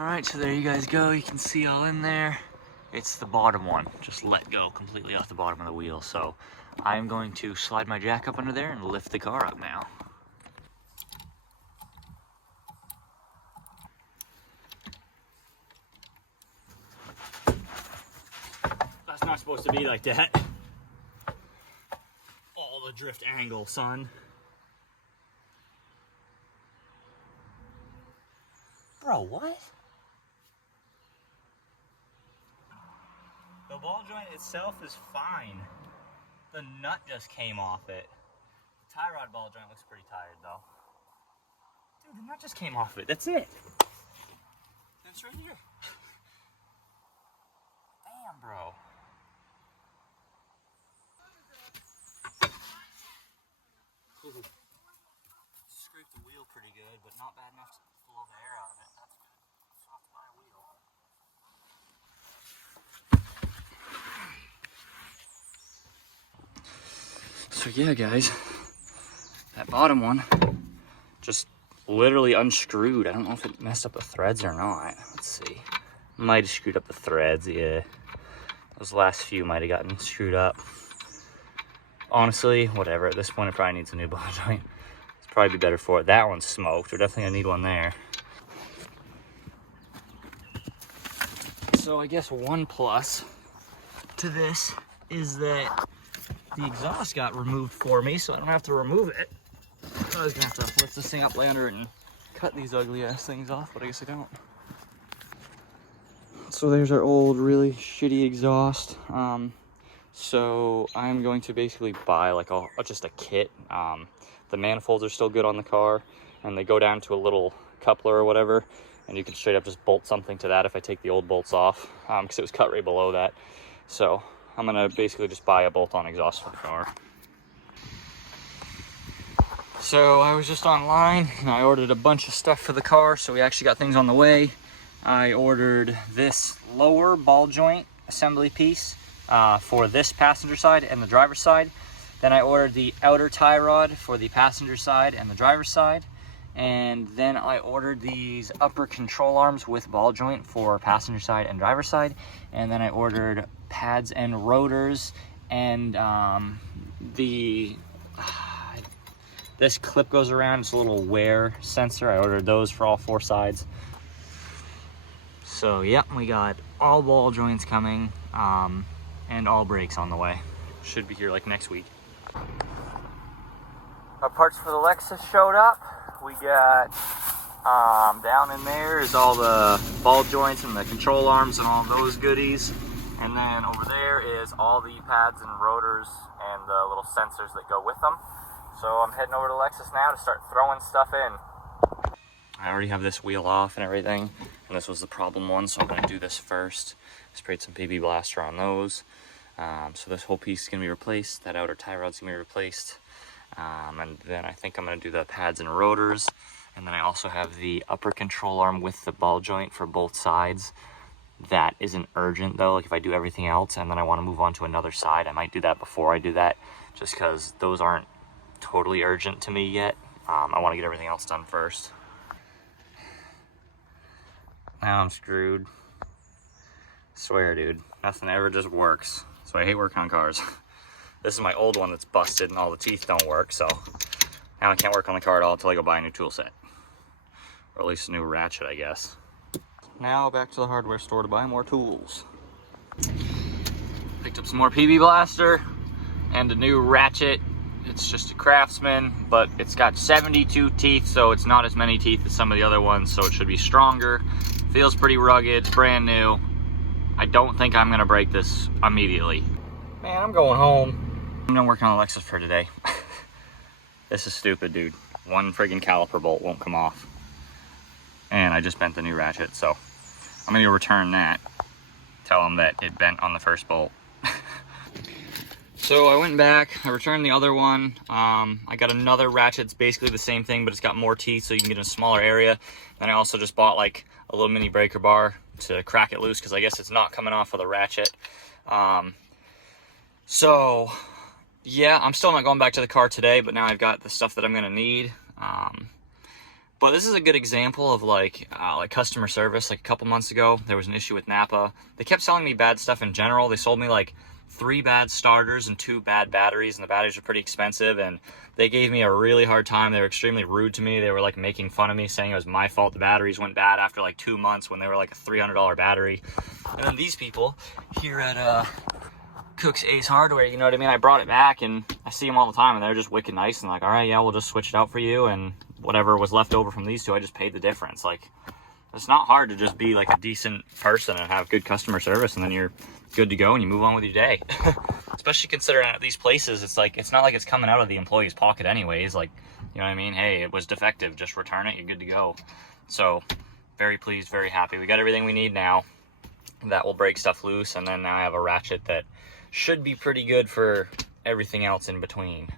Alright, so there you guys go. You can see all in there. It's the bottom one. Just let go completely off the bottom of the wheel. So I'm going to slide my jack up under there and lift the car up now. That's not supposed to be like that. All the drift angle, son. Bro, what? The ball joint itself is fine. The nut just came off it. The tie rod ball joint looks pretty tired though. Dude, the nut just came off it. That's it. That's right here. Damn, bro. Scraped the wheel pretty good, but not bad enough to blow the air out of it. That's not my wheel. So yeah, guys, that bottom one just literally unscrewed. I don't know if it messed up the threads or not. Let's see. Might have screwed up the threads, yeah. Those last few might have gotten screwed up. Honestly, whatever. At this point, it probably needs a new ball joint. It's probably be better for it. That one's smoked. We're definitely gonna need one there. So I guess one plus to this is that the exhaust got removed for me, so I don't have to remove it. I was gonna have to lift this thing up, lay under it, and cut these ugly ass things off, but I guess I don't. So there's our old, really shitty exhaust. So I'm going to basically buy like just a kit. The manifolds are still good on the car, and they go down to a little coupler or whatever, and you can straight up just bolt something to that if I take the old bolts off, because it was cut right below that. So I'm gonna basically just buy a bolt-on exhaust for the car. So I was just online and I ordered a bunch of stuff for the car, so we actually got things on the way. I ordered this lower ball joint assembly piece for this passenger side and the driver's side. Then I ordered the outer tie rod for the passenger side and the driver's side. And then I ordered these upper control arms with ball joint for passenger side and driver's side. And then I ordered pads and rotors and this clip goes around. It's a little wear sensor. I ordered those for all four sides. So yeah, we got all ball joints coming and all brakes on the way. Should be here like next week. Our parts for the Lexus showed up. We got down in there is all the ball joints and the control arms and all those goodies. And then over there is all the pads and rotors and the little sensors that go with them. So I'm heading over to Lexus now to start throwing stuff in. I already have this wheel off and everything, and this was the problem one, so I'm going to do this first. Sprayed some PB Blaster on those. So this whole piece is going to be replaced. That outer tie rod's going to be replaced. And then I think I'm going to do the pads and rotors. And then I also have the upper control arm with the ball joint for both sides. That isn't urgent though, like if I do everything else and then I want to move on to another side, I might do that before I do that, just because those aren't totally urgent to me yet. I want to get everything else done first. Now I'm screwed. Swear, dude, nothing ever just works. So I hate working on cars. This is my old one that's busted and all the teeth don't work, so now I can't work on the car at all until I go buy a new tool set. Or at least a new ratchet, I guess. Now back to the hardware store to buy more tools. Picked up some more PB Blaster and a new ratchet. It's just a Craftsman, but it's got 72 teeth, so it's not as many teeth as some of the other ones, so it should be stronger. Feels pretty rugged, it's brand new. I don't think I'm gonna break this immediately. Man, I'm going home. I'm not working on Lexus for today. This is stupid, dude. One friggin' caliper bolt won't come off. And I just bent the new ratchet, so I'm gonna go return that. Tell them that it bent on the first bolt. So I went back, I returned the other one. I got another ratchet, it's basically the same thing, but it's got more teeth so you can get in a smaller area. Then I also just bought like a little mini breaker bar to crack it loose because I guess it's not coming off with a ratchet. So yeah, I'm still not going back to the car today, but now I've got the stuff that I'm gonna need. But this is a good example of like customer service. Like a couple months ago, there was an issue with Napa. They kept selling me bad stuff in general. They sold me like 3 bad starters and 2 bad batteries, and the batteries were pretty expensive, and they gave me a really hard time. They were extremely rude to me. They were like making fun of me, saying it was my fault the batteries went bad after like 2 months when they were like a $300 battery. And then these people here at Cook's Ace Hardware, you know what I mean? I brought it back, and I see them all the time, and they're just wicked nice and like, all right, yeah, we'll just switch it out for you, and whatever was left over from these 2, I just paid the difference. Like, it's not hard to just be like a decent person and have good customer service, and then you're good to go and you move on with your day. Especially considering at these places, it's like, it's not like it's coming out of the employee's pocket anyways. Like, you know what I mean? Hey, it was defective, just return it, you're good to go. So very pleased, very happy. We got everything we need now. That will break stuff loose, and then now I have a ratchet that should be pretty good for everything else in between.